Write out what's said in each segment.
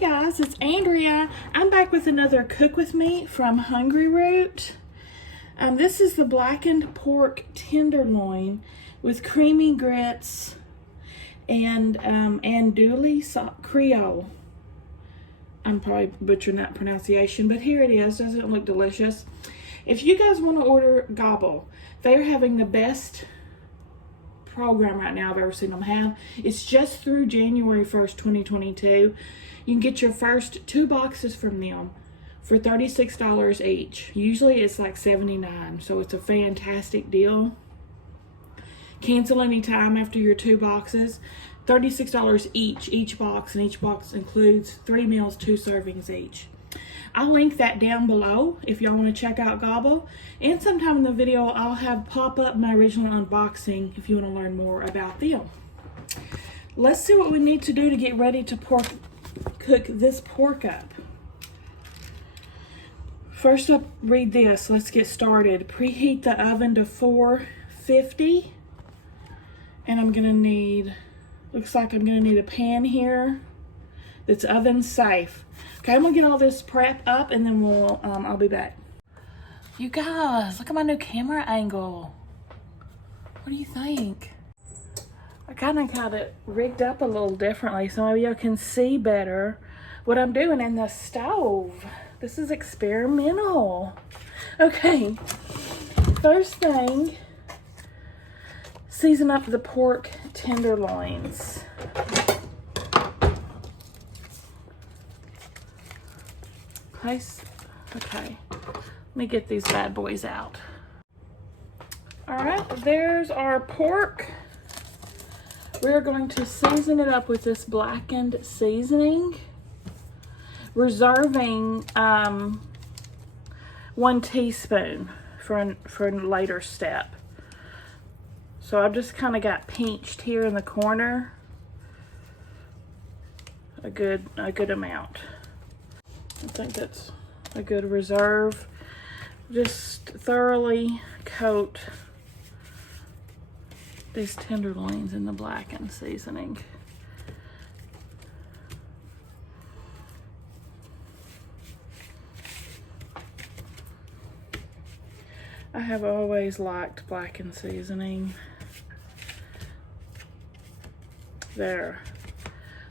guys, it's Andrea. I'm back with another Cook With Me from Hungry Root. This is the blackened pork tenderloin with creamy grits and Andouille Creole. I'm probably butchering that pronunciation, but here it is. Doesn't it look delicious? If you guys want to order Gobble, they're having the best program right now I've ever seen them have. It's just through January 1st, 2022. You can get your first 2 boxes from them for $36 each. Usually it's like $79, so it's a fantastic deal. Cancel anytime after your 2 boxes. $36 each box, and each box includes 3 meals, 2 servings each. I'll link that down below if y'all want to check out Gobble. And sometime in the video, I'll have pop up my original unboxing if you want to learn more about them. Let's see what we need to do to get ready to cook this pork up. First up, read this. Let's get started. Preheat the oven to 450. And I'm going to need, looks like I'm going to need a pan here that's oven safe. Okay, I'm gonna get all this prep up and then I'll be back. You guys, look at my new camera angle. What do you think? I kind of got it rigged up a little differently so maybe y'all can see better what I'm doing in the stove. This is experimental. Okay, first thing, season up the pork tenderloins. Okay, let me get these bad boys out. All right, there's our pork. We're going to season it up with this blackened seasoning, reserving 1 teaspoon for a later step. So I've just kind of got pinched here in the corner, a good amount. I think that's a good reserve. Just thoroughly coat these tenderloins in the blackened seasoning. I have always liked blackened seasoning. There.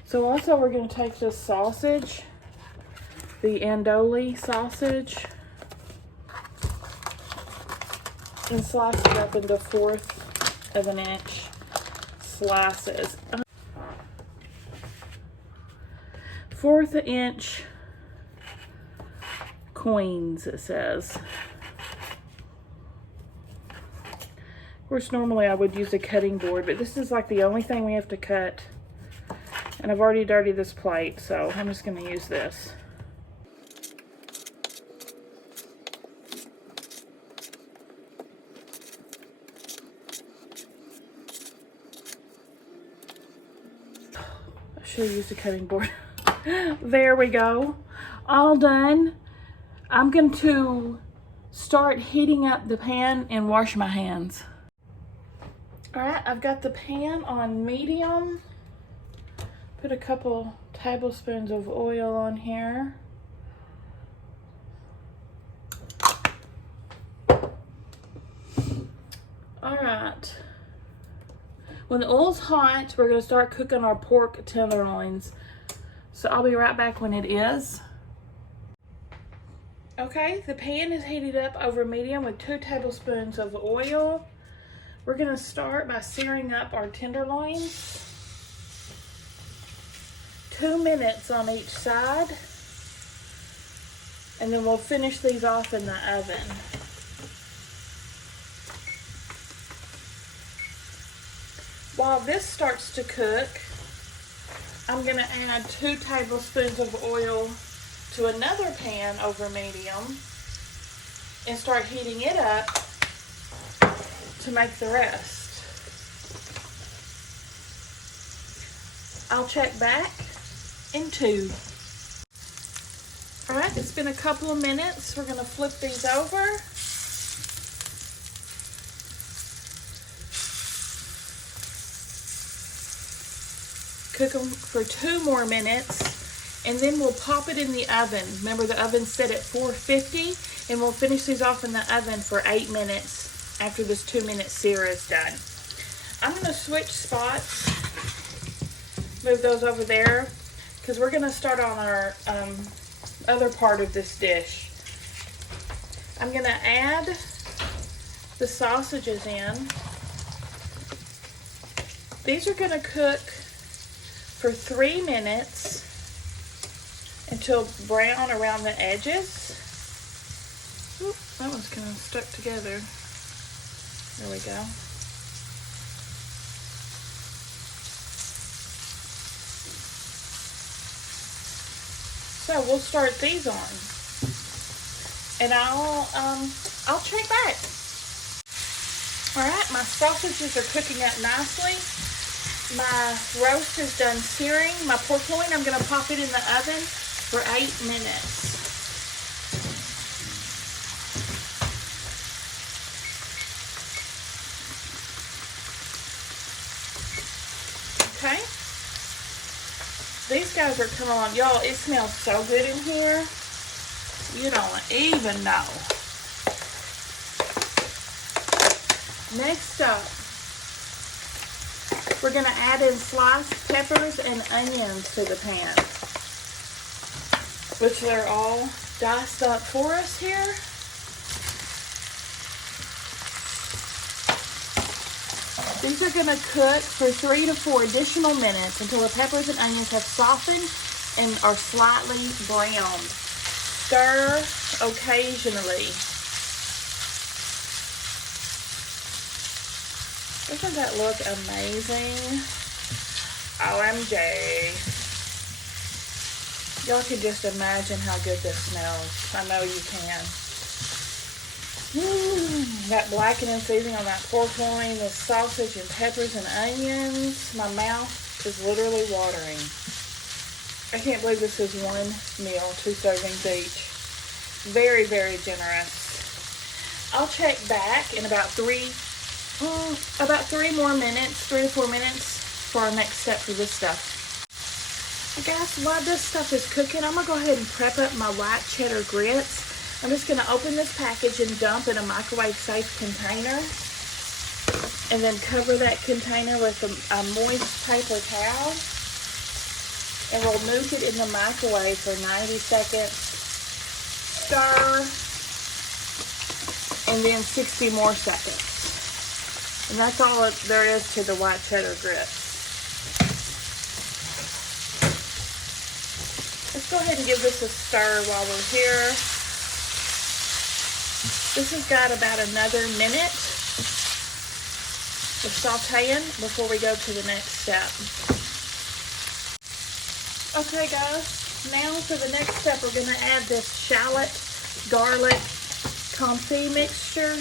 So also we're going to take this sausage, the Andouille sausage, and slice it up into 1/4 of an inch slices. 1/4 inch queens, it says. Of course, normally I would use a cutting board, but this is like the only thing we have to cut. And I've already dirtied this plate, so I'm just going to use this. I should have used a cutting board. There we go. All done. I'm going to start heating up the pan and wash my hands. All right, I've got the pan on medium. Put a couple tablespoons of oil on here. All right. When the oil's hot, we're going to start cooking our pork tenderloins. So I'll be right back when it is. Okay, the pan is heated up over medium with 2 tablespoons of oil. We're going to start by searing up our tenderloins. 2 minutes on each side. And then we'll finish these off in the oven. While this starts to cook, I'm going to add 2 tablespoons of oil to another pan over medium and start heating it up to make the rest. I'll check back in 2. All right, it's been a couple of minutes. We're going to flip these over. Cook them for 2 more minutes And then we'll pop it in the oven. Remember, the oven's set at 450, and we'll finish these off in the oven for 8 minutes after this 2-minute sear is done. I'm gonna switch spots, move those over there, because we're gonna start on our other part of this dish. I'm gonna add the sausages in. These are gonna cook for 3 minutes until brown around the edges. Oop, that one's kind of stuck together. There we go. So we'll start these on, and I'll check back. All right, my sausages are cooking up nicely. My roast is done searing. My pork loin, I'm gonna pop it in the oven for 8 minutes. Okay. These guys are coming on. Y'all, it smells so good in here. You don't even know. Next up, we're going to add in sliced peppers and onions to the pan, which they're all diced up for us here. These are going to cook for 3 to 4 additional minutes until the peppers and onions have softened and are slightly browned. Stir occasionally. Doesn't that look amazing? OMG. Y'all can just imagine how good this smells. I know you can. That blackened and seasoning on that pork loin, the sausage and peppers and onions. My mouth is literally watering. I can't believe this is one meal, 2 servings each. Very, very generous. I'll check back in about 3 more minutes, 3 to 4 minutes for our next step for this stuff. Guys, while this stuff is cooking, I'm gonna go ahead and prep up my white cheddar grits. I'm just going to open this package and dump in a microwave safe container, and then cover that container with a moist paper towel, and we'll nuke it in the microwave for 90 seconds, stir, and then 60 more seconds. And that's all there is to the white cheddar grits. Let's go ahead and give this a stir while we're here. This has got about another minute of sauteing before we go to the next step. Okay guys, now for the next step we're going to add this shallot garlic confit mixture.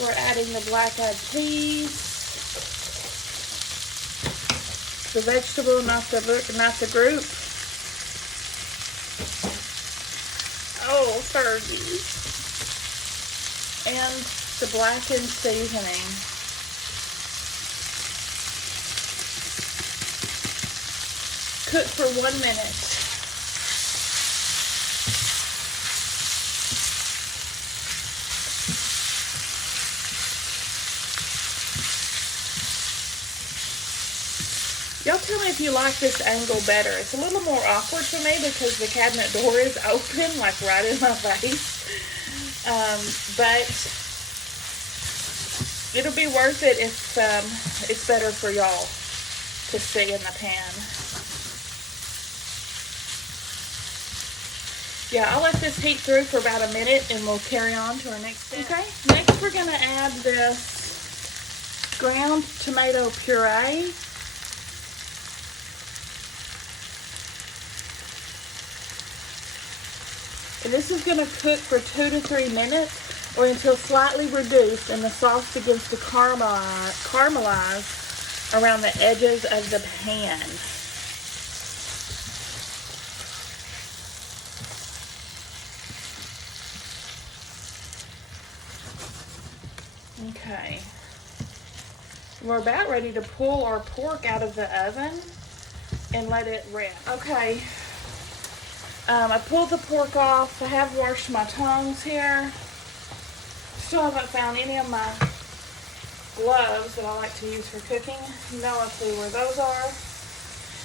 We're adding the black-eyed peas. The vegetable, not the group. Oh, Fergie. And the blackened seasoning. Cook for 1 minute. Y'all tell me if you like this angle better. It's a little more awkward for me because the cabinet door is open, like right in my face. But it'll be worth it if it's better for y'all to see in the pan. Yeah, I'll let this heat through for about a minute and we'll carry on to our next step. Okay, next we're going to add this ground tomato puree. And this is going to cook for 2 to 3 minutes or until slightly reduced and the sauce begins to caramelize around the edges of the pan. Okay. We're about ready to pull our pork out of the oven and let it rest. Okay. I pulled the pork off. I have washed my tongs here. Still haven't found any of my gloves that I like to use for cooking. No clue where those are.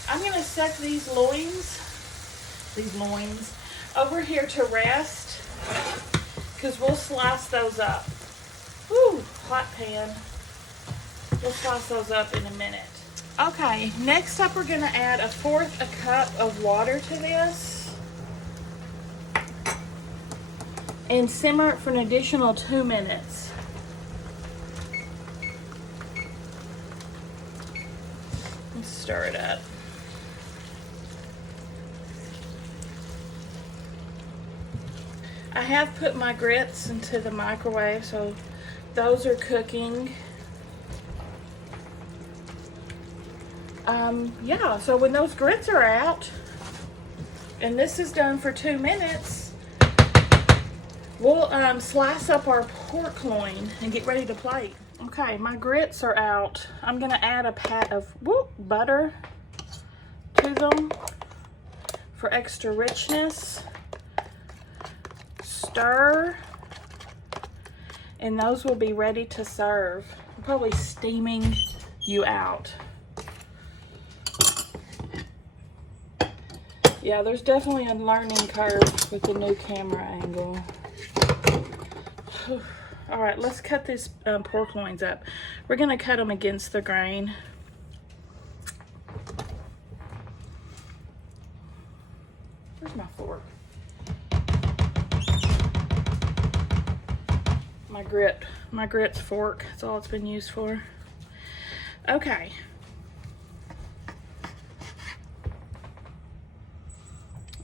I'm going to set these loins over here to rest because we'll slice those up. Woo, hot pan. We'll slice those up in a minute. Okay, next up we're going to add 1/4 cup of water to this and simmer it for an additional 2 minutes. Let's stir it up. I have put my grits into the microwave, so those are cooking. Yeah, so when those grits are out, and this is done for 2 minutes, we'll slice up our pork loin and get ready to plate. Okay, my grits are out. I'm gonna add a pat of butter to them for extra richness. Stir, and those will be ready to serve. I'm probably steaming you out. Yeah, there's definitely a learning curve with the new camera angle. All right, let's cut these pork loins up. We're gonna cut them against the grain. Where's my fork? My grits fork. That's all it's been used for. Okay.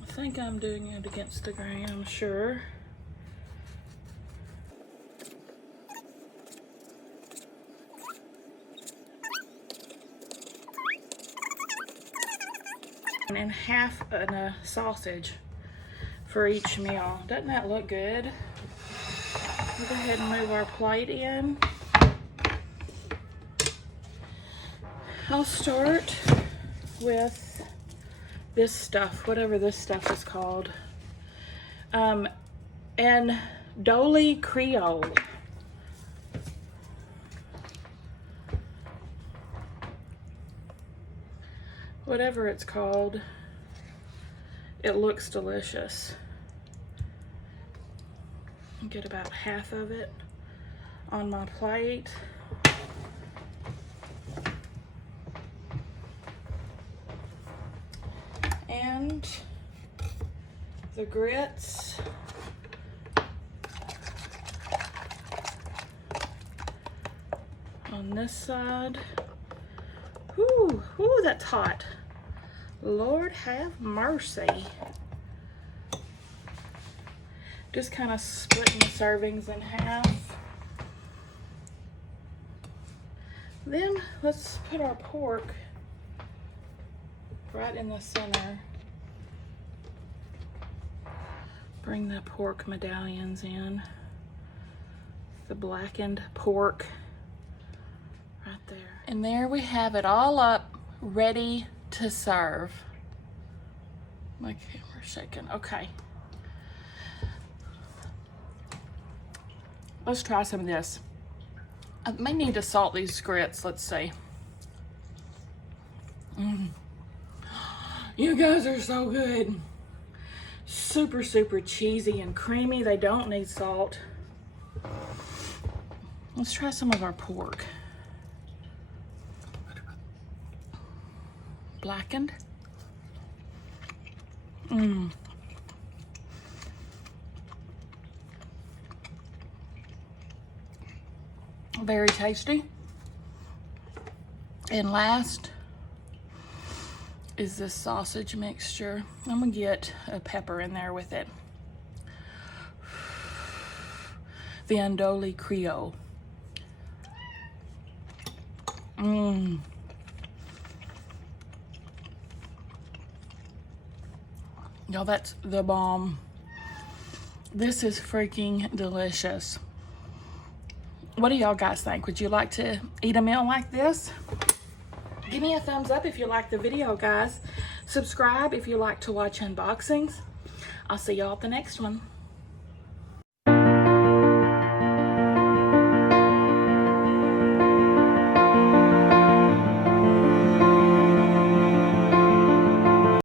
I think I'm doing it against the grain, I'm sure. And half a sausage for each meal. Doesn't that look good? We'll go ahead and move our plate in. I'll start with this stuff, whatever this stuff is called. Andouille Creole. Whatever it's called, it looks delicious. Get about half of it on my plate. And the grits. On this side. Whoo, whoo, that's hot. Lord have mercy. Just kind of splitting the servings in half. Then let's put our pork right in the center. Bring the pork medallions in. The blackened pork right there. And there we have it all up, ready to serve. My camera's shaking. Okay. Let's try some of this. I may need to salt these grits. Let's see. You guys are so good. Super, super cheesy and creamy. They don't need salt. Let's try some of our pork. Blackened. Very tasty. And last is this sausage mixture. I'm gonna get a pepper in there with it. The Andouille Creole. Y'all, that's the bomb. This is freaking delicious. What do y'all guys think? Would you like to eat a meal like this? Give me a thumbs up if you like the video, guys. Subscribe if you like to watch unboxings. I'll see y'all at the next one.